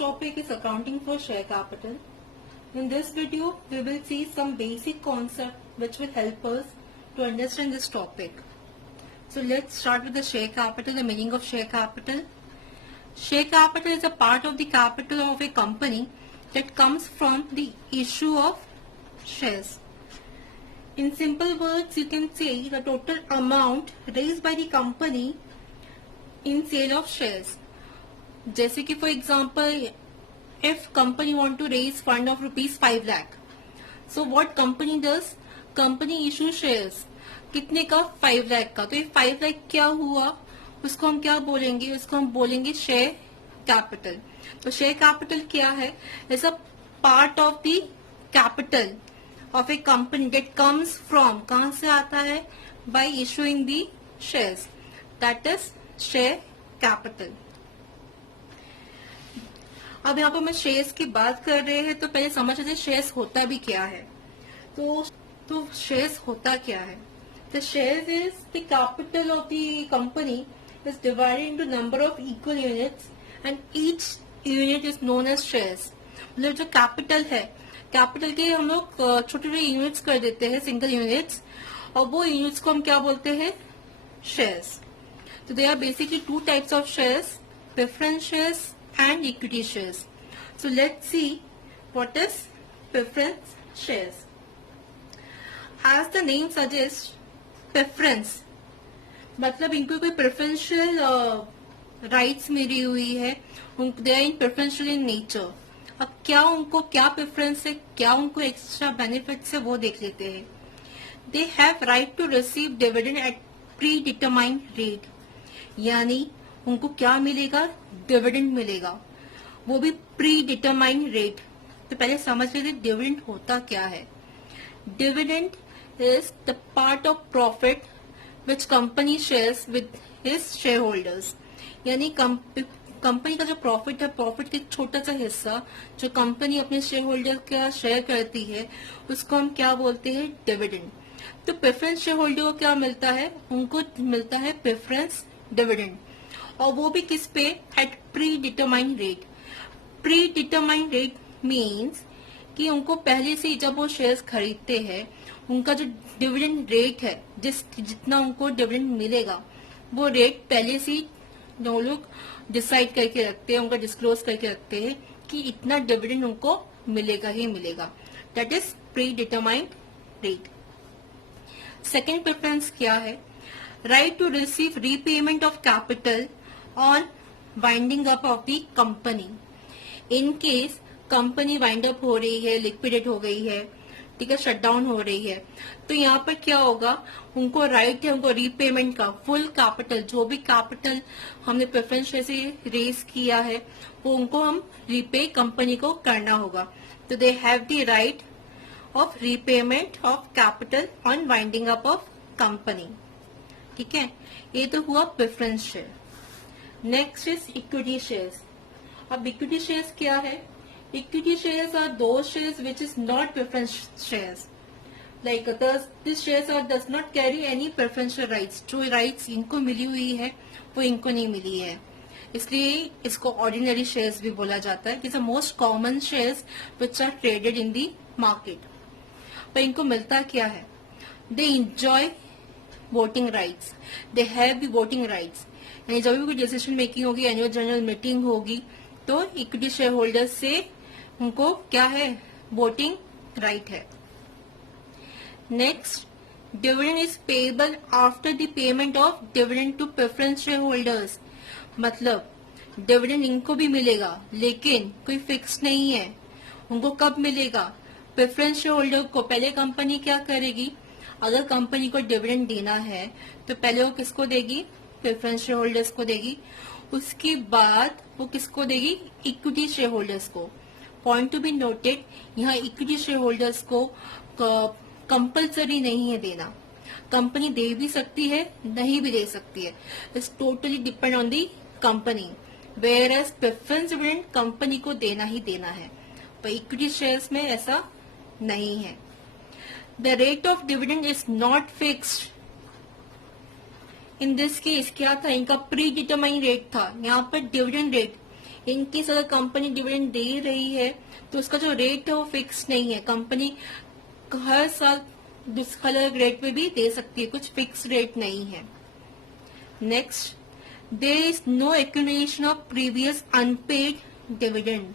topic is accounting for share capital. In this video, we will see some basic concept which will help us to understand this topic. So let's start with the share capital, the meaning of share capital. Share capital is a part of the capital of a company that comes from the issue of shares. In simple words, you can say the total amount raised by the company in sale of shares. जैसे कि for example, if company want to raise fund of rupees 5 lakh, so what company does? Company issue shares. कितने का? 5 लाख का. तो ये 5 लाख क्या हुआ? उसको हम क्या बोलेंगे? उसको हम बोलेंगे शेयर कैपिटल. तो शेयर कैपिटल क्या है? Is a part of the capital of A company that comes from. कहां से आता है? Bye issuing the shares. That is share capital. अब यहाँ पर मैं शेयर्स की बात कर रहे हैं तो पहले समझ लेते शेयर्स होता भी क्या है. तो शेयर्स होता क्या है? The shares is the capital of the company is divided into number of equal units and each unit is known as shares. मतलब जो कैपिटल है, कैपिटल के हम लोग छोटे छोटे यूनिट्स कर देते हैं, सिंगल यूनिट्स, और वो यूनिट्स को हम क्या बोलते हैं? शेयर्स. तो they are basically two types of shares, preference shares and equity shares. So let's see what is preference shares. As the name suggests, preference मतलब इनको कोई प्रेफरेंशियल राइट्स मिली हुई है. They are in preferential in nature. अब क्या उनको क्या प्रेफरेंस है, क्या उनको एक्स्ट्रा बेनिफिट्स है, वो देख लेते हैं. They have right to receive dividend at predetermined rate. यानी उनको क्या मिलेगा? डिविडेंड मिलेगा, वो भी प्री डिटरमाइंड रेट. तो पहले समझ लेते डिविडेंड होता क्या है. Dividend is the part of profit which company shares with his shareholders. यानी कंपनी का जो प्रॉफिट है, प्रॉफिट का एक छोटा सा हिस्सा जो कंपनी अपने शेयर होल्डर का शेयर करती है, उसको हम क्या बोलते हैं? डिविडेंड. तो प्रेफरेंस शेयर होल्डर को क्या मिलता है? उनको मिलता है प्रेफरेंस डिविडेंड, और वो भी किस पे? At predetermined rate. Predetermined rate means कि उनको पहले से जब वो शेयर्स खरीदते हैं, उनका जो डिविडेंड रेट है, जितना उनको डिविडेंड मिलेगा, वो रेट पहले से वो लोग डिसाइड करके रखते हैं, उनका डिस्क्लोज करके रखते हैं कि इतना डिविडेंड उनको मिलेगा ही मिलेगा. That is predetermined rate. Second preference क्या है? Right to receive repayment of capital on winding up of the company. In case company wind up हो रही है, लिक्विडेट हो गई है, ठीक है, शटडाउन हो रही है, तो यहाँ पर क्या होगा? उनको राइट है उनको रीपेमेंट का. फुल कैपिटल, जो भी कैपिटल हमने प्रेफरेंस से रेज किया है, वो उनको हम रीपे कंपनी को करना होगा. तो they have the right of repayment of capital on winding up of company. ठीक है, ये तो हुआ preference share. Next is equity shares. अब इक्विटी शेयर्स क्या है? Equity shares are those shares which is not preference shares. Like this shares does not carry any preferential rights. जो rights इनको मिली हुई है वो इनको नहीं मिली है, इसलिए इसको ordinary shares भी बोला जाता है. These are most common shares which are traded in the market. पर इनको मिलता क्या है? They enjoy voting rights. They have the voting rights. यानी जब भी कोई डिसीजन मेकिंग होगी, एनुअल जनरल मीटिंग होगी, तो इक्विटी शेयर होल्डर से उनको क्या है? वोटिंग राइट है. Next, dividend is payable after the payment of dividend to preference shareholders. मतलब डिविडेंड इनको भी मिलेगा, लेकिन कोई फिक्स नहीं है उनको कब मिलेगा. प्रेफरेंस शेयर होल्डर को पहले कंपनी क्या करेगी? अगर कंपनी को डिविडेंड देना है तो पहले वो किसको देगी? प्रेफरेंस शेयर होल्डर्स को देगी. उसके बाद वो किसको देगी? इक्विटी शेयर होल्डर्स को. पॉइंट टू बी नोटेड, यहाँ इक्विटी शेयर होल्डर्स को कंपलसरी नहीं है देना. कंपनी दे भी सकती है, नहीं भी दे सकती है. It's totally depend on the company. Whereas preference dividend company को देना ही देना है, पर इक्विटी शेयर्स में ऐसा नहीं है. The rate of dividend is not fixed. In this case क्या था? इनका प्री डिटरमाइंड रेट था. यहाँ पर डिविडेंड रेट इनकेस अगर कंपनी डिविडेंड दे रही है तो उसका जो रेट है वो फिक्स नहीं है। कंपनी हर साल दूसरे अलग रेट पे भी दे सकती है, कुछ फिक्स रेट नहीं है। Next, there is no accumulation of previous unpaid dividend.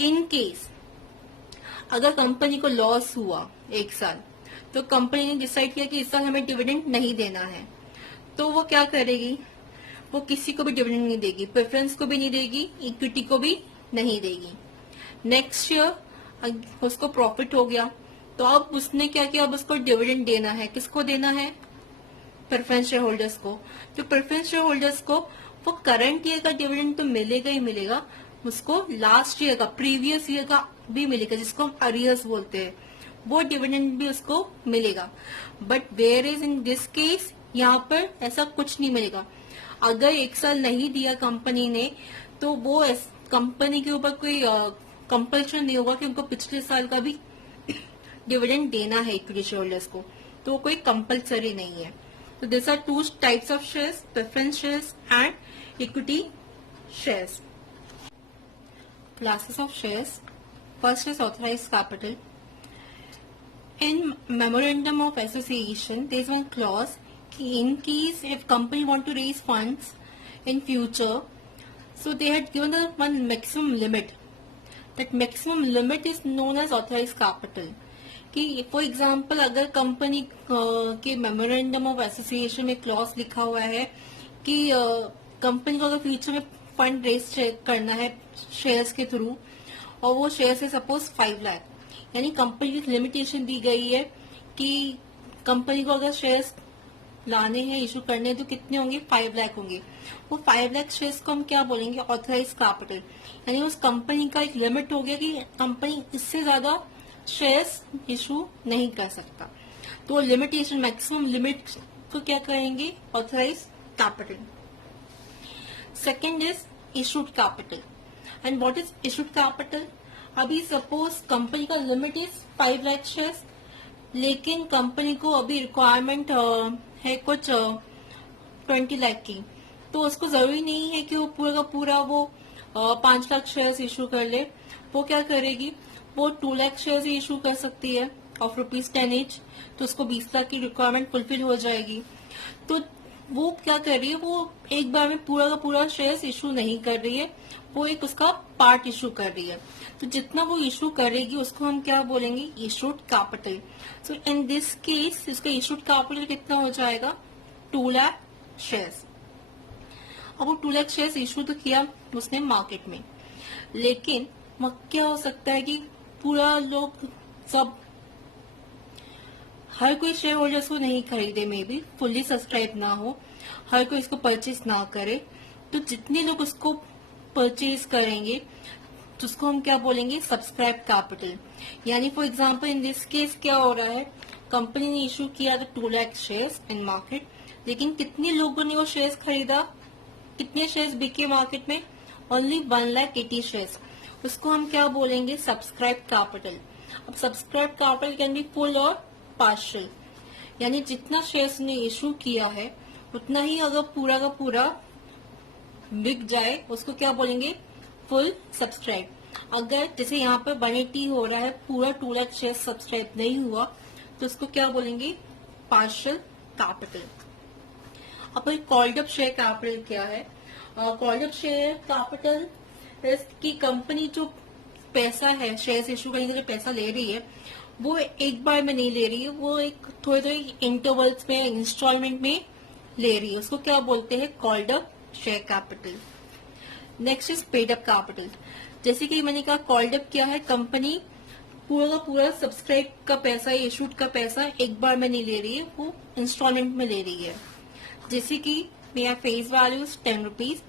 In case अगर कंपनी को लॉस हुआ एक साल, तो कंपनी ने डिसाइड किया कि इस साल हमें डिविडेंड नहीं देना है, तो वो क्या करेगी, वो किसी को भी डिविडेंड नहीं देगी, प्रेफरेंस को भी नहीं देगी, इक्विटी को भी नहीं देगी। नेक्स्ट ईयर उसको प्रॉफिट हो गया, तो अब उसने क्या किया, अब उसको डिविडेंड देना है। किसको देना है? प्रेफरेंस शेयर होल्डर्स को। तो प्रेफरेंस शेयर होल्डर्स को वो करंट ईयर का डिविडेंड तो मिलेगा ही मिलेगा, उसको लास्ट ईयर का, प्रीवियस ईयर का भी मिलेगा, जिसको हम अरियर्स बोलते हैं, वो डिविडेंड भी उसको मिलेगा। But where is in this case, यहाँ पर ऐसा कुछ नहीं मिलेगा। अगर एक साल नहीं दिया कंपनी ने, तो वो कंपनी के ऊपर कोई कंपल्शन नहीं होगा कि उनको पिछले साल का भी डिविडेंड देना है इक्विटी शेयर होल्डर्स को, तो वो कोई कंपल्सरी नहीं है। तो this are two types of shares, preference shares and equity shares. Classes of shares. First is authorized capital. In memorandum of association, there is one clause in case if company want to raise funds in future, so they had given the one maximum limit. That maximum limit is known as authorized capital. कि for example अगर company के memorandum of association में clause लिखा हुआ है कि company को अगर फ्यूचर में फंड रेज करना है शेयर्स के थ्रू, और वो शेयर्स है सपोज 5 लाख, यानी कंपनी की लिमिटेशन दी गई है कि कंपनी को अगर शेयर्स लाने हैं, इशू करने हैं, तो कितने होंगे? 5 लाख होंगे। वो 5 लाख शेयर्स को हम क्या बोलेंगे? Authorise capital. यानी उस कंपनी का एक लिमिट हो गया कि कंपनी इससे ज्यादा शेयर्स इशू नहीं कर सकता, तो लिमिटेशन, मैक्सिमम लिमिट को क्या करेंगे? Authorise capital. Second is issued capital. And what is issued capital? अभी सपोज कंपनी का लिमिट इज 5 लाख शेयर्स, लेकिन कंपनी को अभी रिक्वायरमेंट है कुछ 20 लाख की, तो उसको जरूरी नहीं है कि वो पूरा का पूरा वो 5 लाख शेयर्स इशू कर ले। वो क्या करेगी? वो 2 लाख शेयर्स ही इशू कर सकती है ऑफ ₹10 ईच, तो उसको 20 लाख की रिक्वायरमेंट फुलफिल हो जाएगी। तो वो क्या कर रही है? वो एक बार में पूरा का पूरा शेयर्स इशू नहीं कर रही है, वो एक उसका पार्ट इशू कर रही है। तो जितना वो इशू करेगी उसको हम क्या बोलेंगे? Issued capital. So in this case इसका इशूड कैपिटल कितना हो जाएगा? 2 लाख शेयर्स। अब वो 2 लाख शेयर्स इशू तो किया उसने मार्केट में, लेकिन क्या हो सकता है कि पूरा लोग सब, हर कोई शेयर होल्डर्स को नहीं खरीदे, मे बी फुल्ली सब्सक्राइब ना हो, हर कोई इसको परचेज ना करे, तो जितने लोग उसको परचेज करेंगे तो उसको हम क्या बोलेंगे? Subscribe capital. यानी for example in this case क्या हो रहा है? कंपनी ने इशू किया था 2 लाख शेयर्स इन मार्केट, लेकिन कितने लोगों ने वो शेयर्स खरीदा? कितने शेयर्स बिके मार्केट में? Only 1,80,000 shares. उसको हम क्या बोलेंगे? Subscribe capital. अब subscribe capital can be full और पार्शियल, यानी जितना शेयर्स ने इशू किया है उतना ही अगर पूरा का पूरा बिक जाए उसको क्या बोलेंगे? Full subscribe. अगर जैसे यहाँ पर 180 हो रहा है, पूरा 2 लाख शेयर सब्सक्राइब नहीं हुआ, तो उसको क्या बोलेंगे? Partial capital. अब कॉल्ड अप शेयर कैपिटल क्या है? कॉल्ड अप शेयर कैपिटल की कंपनी जो पैसा है शेयर्स इशू करने के लिए पैसा ले रही है, वो एक बार में नहीं ले रही है, वो एक थोड़े थोड़े इंटरवल्स में, इंस्टॉलमेंट में ले रही है। उसको क्या बोलते हैं? Called up share capital. Next is paid up capital. जैसे कि मैंने कहा, कॉल्ड अप क्या है? कंपनी पूरा का पूरा सब्सक्राइब का पैसा, इशूड का पैसा एक बार में नहीं ले रही है, वो इंस्टॉलमेंट में ले रही है। जैसे कि मेरा फेस वैल्यू 10 रुपीज,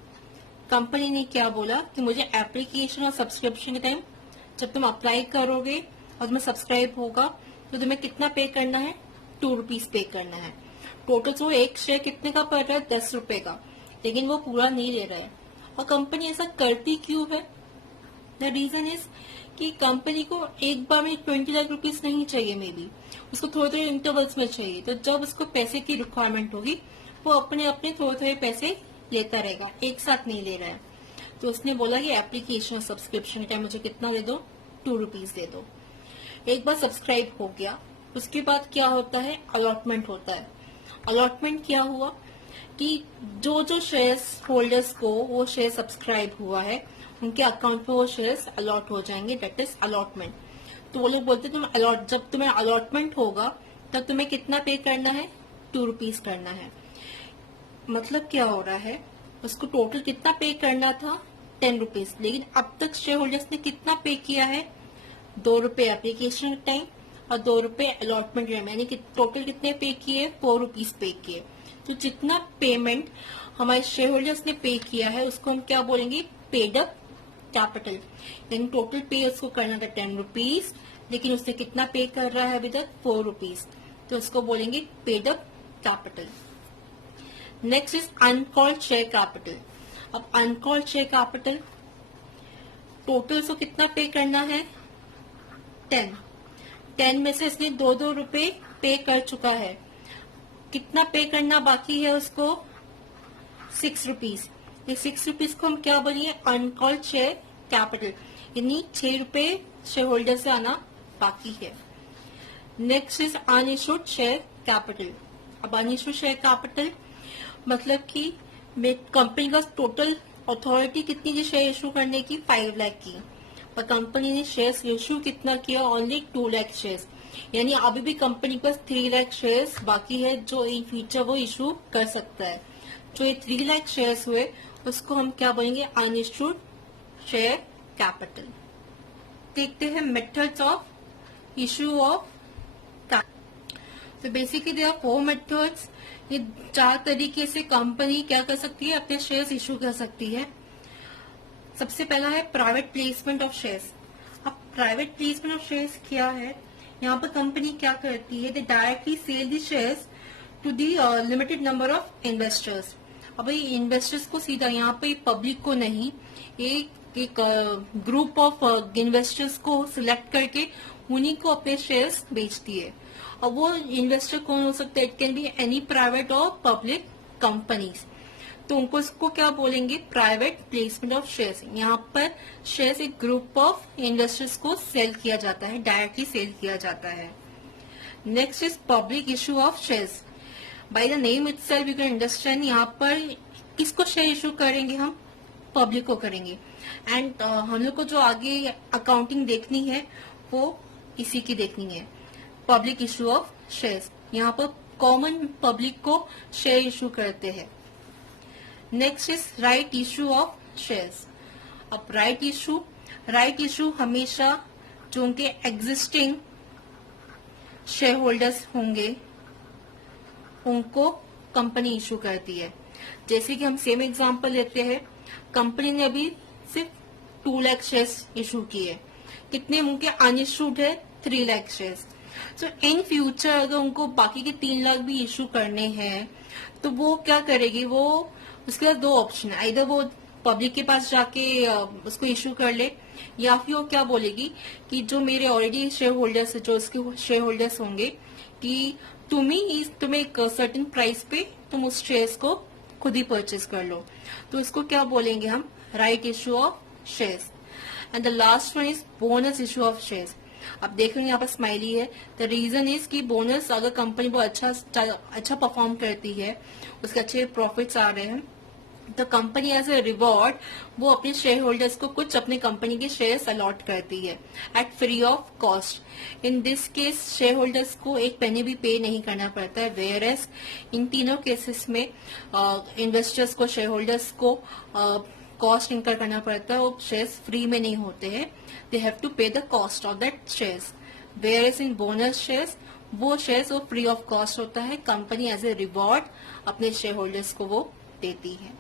कंपनी ने क्या बोला कि मुझे एप्लीकेशन और सब्सक्रिप्शन के टाइम जब तुम अप्लाई करोगे और तुम्हें सब्सक्राइब होगा तो तुम्हें कितना पे करना है? 2 रुपीज पे करना है। टोटल वो एक शेयर कितने का पड़ रहा है? 10 रुपए का, लेकिन वो पूरा नहीं ले रहा है। और कंपनी ऐसा करती क्यों है? द रीजन इज कि कंपनी को एक बार में 20 लाख रुपीज नहीं चाहिए, मे बी उसको थोड़े थोड़े इंटरवल्स में चाहिए। तो जब उसको पैसे की रिक्वायरमेंट होगी वो अपने अपने थोड़े थोड़े पैसे लेता रहेगा, एक साथ नहीं ले रहा है। तो उसने बोला कि एप्लीकेशन और सब्सक्रिप्शन का मुझे कितना दे दो, 2 रुपीज दे दो। एक बार सब्सक्राइब हो गया, उसके बाद क्या होता है, अलॉटमेंट होता है। अलॉटमेंट क्या हुआ कि जो जो शेयर्स होल्डर्स को वो शेयर सब्सक्राइब हुआ है उनके अकाउंट पे वो शेयर्स अलॉट हो जाएंगे, दैट इज अलॉटमेंट। तो वो लोग बोलते हैं जब तुम्हें अलॉटमेंट होगा तब तुम्हें कितना पे करना है, 2 रुपीज करना है। मतलब क्या हो रहा है, उसको टोटल कितना पे करना था, 10 रुपीज, लेकिन अब तक शेयर होल्डर्स ने कितना पे किया है, 2 रुपए एप्लीकेशन टाइम और 2 रुपए अलॉटमेंट टाइम, यानी कि टोटल कितने पे किए, 4 रुपीज पे किए। तो जितना पेमेंट हमारे शेयर होल्डर्स ने पे किया है उसको हम क्या बोलेंगे, पेड अप कैपिटल। यानी टोटल पे उसको करना था 10 रुपीज, लेकिन उसने कितना पे कर रहा है अभी तक, 4 रुपीज, तो उसको बोलेंगे paid up capital. Next is uncalled share capital. अब अनकॉल्ड शेयर कैपिटल टोटल उसको कितना पे करना है, 10 में से इसने 2-2 रुपए पे कर चुका है, कितना पे करना बाकी है उसको, 6 रुपीज। ये 6 रुपीज को हम क्या बोलेंगे, अनकॉल्ड शेयर कैपिटल, यानी 6 रुपए शेयर होल्डर से आना बाकी है। Next is unissued share capital. अब अनइश्यूड शेयर कैपिटल मतलब कि कंपनी का टोटल अथॉरिटी कितनी थी शेयर इशू करने की, 5 लाख की, पर कंपनी ने शेयर्स इशू कितना किया, ओनली 2 लाख शेयर्स, यानी अभी भी कंपनी के पास 3 लाख शेयर्स बाकी है जो इन फ्यूचर वो इशू कर सकता है। जो ये 3 लाख शेयर्स हुए उसको हम क्या बोलेंगे, अनइश्यूड शेयर कैपिटल। देखते हैं methods of issue of capital. तो बेसिकली देयर आर 4 मेथड्स। ये 4 तरीके से कंपनी क्या कर सकती है, अपने शेयर्स इशू कर सकती है। सबसे पहला है प्राइवेट प्लेसमेंट ऑफ शेयर्स। अब प्राइवेट प्लेसमेंट ऑफ शेयर्स क्या है, यहाँ पर कंपनी क्या करती है, they directly sell the shares to the limited number of investors. अब ये इन्वेस्टर्स को सीधा, यहाँ पे पब्लिक को नहीं, एक ग्रुप ऑफ इन्वेस्टर्स को सिलेक्ट करके उन्हीं को अपने शेयर्स बेचती है। अब वो इन्वेस्टर कौन हो सकता है, it can be any private और पब्लिक कंपनीज। तो उनको इसको क्या बोलेंगे, प्राइवेट प्लेसमेंट ऑफ शेयर्स। यहाँ पर शेयर्स एक ग्रुप ऑफ इन्वेस्टर्स को सेल किया जाता है, डायरेक्टली सेल किया जाता है। Next is public issue of shares. By the name itself you can understand, यहाँ पर किसको शेयर इशू करेंगे, हम पब्लिक को करेंगे। एंड हम लोग को जो आगे अकाउंटिंग देखनी है वो इसी की देखनी है, पब्लिक इशू ऑफ शेयर्स। यहाँ पर कॉमन पब्लिक को शेयर इशू करते हैं। Next is right issue of shares. अब राइट इशू हमेशा जो उनके एग्जिस्टिंग शेयर होल्डर्स होंगे उनको कंपनी इशू करती है। जैसे कि हम सेम एग्जांपल लेते हैं, कंपनी ने अभी सिर्फ 2 लाख शेयर्स इशू किए, कितने उनके अनइशूड है, 3 lakh shares. So in future अगर उनको बाकी के 3 लाख भी इशू करने हैं तो वो क्या करेगी, वो उसके पास 2 ऑप्शन है, इधर वो पब्लिक के पास जाके उसको इशू कर ले, या फिर वो क्या बोलेगी कि जो मेरे ऑलरेडी शेयर होल्डर्स, जो उसके शेयर होल्डर्स होंगे, कि तुम्हें एक सर्टेन प्राइस पे तुम उस शेयर्स को खुद ही परचेज कर लो। तो इसको क्या बोलेंगे हम, right issue of shares. And the last one is bonus issue of shares. अब देख रहे हैं यहाँ पर स्माइली है, द रीजन इज कि बोनस, अगर कंपनी बहुत अच्छा परफॉर्म करती है, उसके अच्छे प्रॉफिट्स आ रहे हैं, तो कंपनी एज ए रिवॉर्ड वो अपने शेयर होल्डर्स को कुछ अपने कंपनी के शेयर्स अलॉट करती है at free of cost. In this case shareholders को एक पेनी भी पे नहीं करना पड़ता है, वेयर एज इन तीनों केसेस में इन्वेस्टर्स को, शेयर होल्डर्स को कॉस्ट इनकर करना पड़ता है, वो शेयर्स फ्री में नहीं होते हैं, they have to pay the cost of that shares. Whereas in bonus shares, वो शेयर्स वो फ्री ऑफ कॉस्ट होता है, कंपनी एज ए रिवॉर्ड अपने शेयर होल्डर्स को वो देती है।